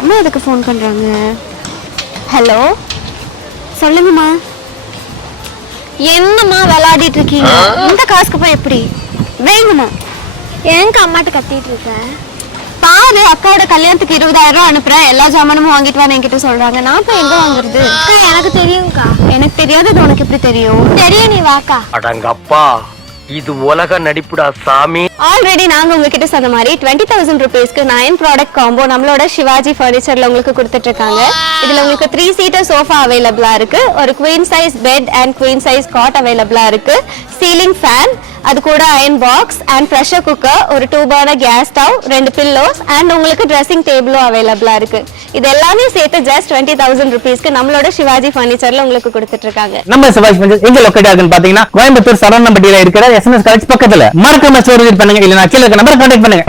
அம்மா எதுக்கு ஃபோன் பண்றாங்க? ஹலோ, சொல்லுங்கம்மா. என்னம்மா விளையாடிட்டு இருக்கீங்க? இந்த காசுக்கு போய் எப்படி வேணுமா? ஏங்க அம்மாட்ட கத்திட்டு இருக்க? பாரு, அக்காவோட கல்யாணத்துக்கு 20,000 அனுப்புறேன், எல்லா ஜாமானும் வாங்கிட்டு வான்னு என்கிட்ட சொல்றாங்க. நான் போய் எங்க வாங்குறது? எனக்கு தெரியும்க்கா. எனக்கு தெரியாதது உனக்கு எப்படி தெரியும்? தெரியும், நீ வாக்கா. அடங்கப்பா, இது உலக நடிப்புடா சாமி. ஆல்ரெடி நாங்க உங்ககிட்ட சொன்ன மாதிரி 20,000 rupeesக்கு 9 ப்ராடக்ட் காம்போ நம்மளோட சிவாஜி ஃபர்னிச்சர்ல உங்களுக்கு கொடுத்துட்டு இருக்காங்க. இதுல உங்களுக்கு 3 சீட்டர் சோஃபா அவைலபிளா இருக்கு, ஒரு queen size bed and queen size cot அவைலபிளா இருக்கு, சீலிங் ஃபேன், அது கூட iron box and pressure cooker, ஒரு 2 burner gas stove, 2 pillows and உங்களுக்கு ட்ரெஸ்ஸிங் டேபிளும் அவைலபிளா இருக்கு. இது எல்லாமே சேர்த்து ஜஸ்ட் 20,000 rupeesக்கு நம்மளோட சிவாஜி ஃபர்னிச்சர்ல உங்களுக்கு கொடுத்துட்டு இருக்காங்க. நம்ம சிவாஜி ஃபர்னிச்சர் எங்க லொகேட் ஆகுன்னு பாத்தீங்கன்னா கோயம்புத்தூர் சரவணம்பட்டியில இருக்கிற எஸ்என்எஸ் காலேஜ் பக்கத்துல. மறக்காம ஸ்டோர் விசிட் பண்ணுங்க, இல்லனா கீழ இருக்க நம்பரை கான்டாக்ட் பண்ணுங்க.